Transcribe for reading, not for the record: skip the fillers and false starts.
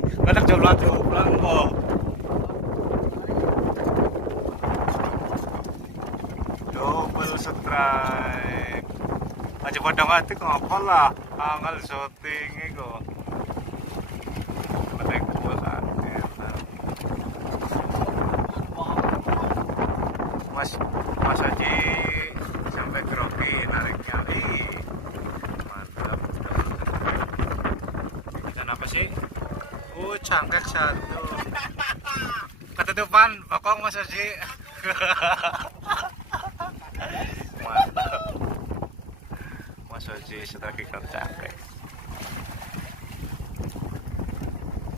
Badak jomblo tuh pulang kok. Double strike. Aja pada ngati kok apa lah. Anggal syuting iku. Badak bulan. Mas Haji sampai grogi nariknya. Mantap. Dan apa sih? Cangkek satu. Ketutupan bokong Mas Haji. Mantap. Mas Haji setelah ikan cangkek.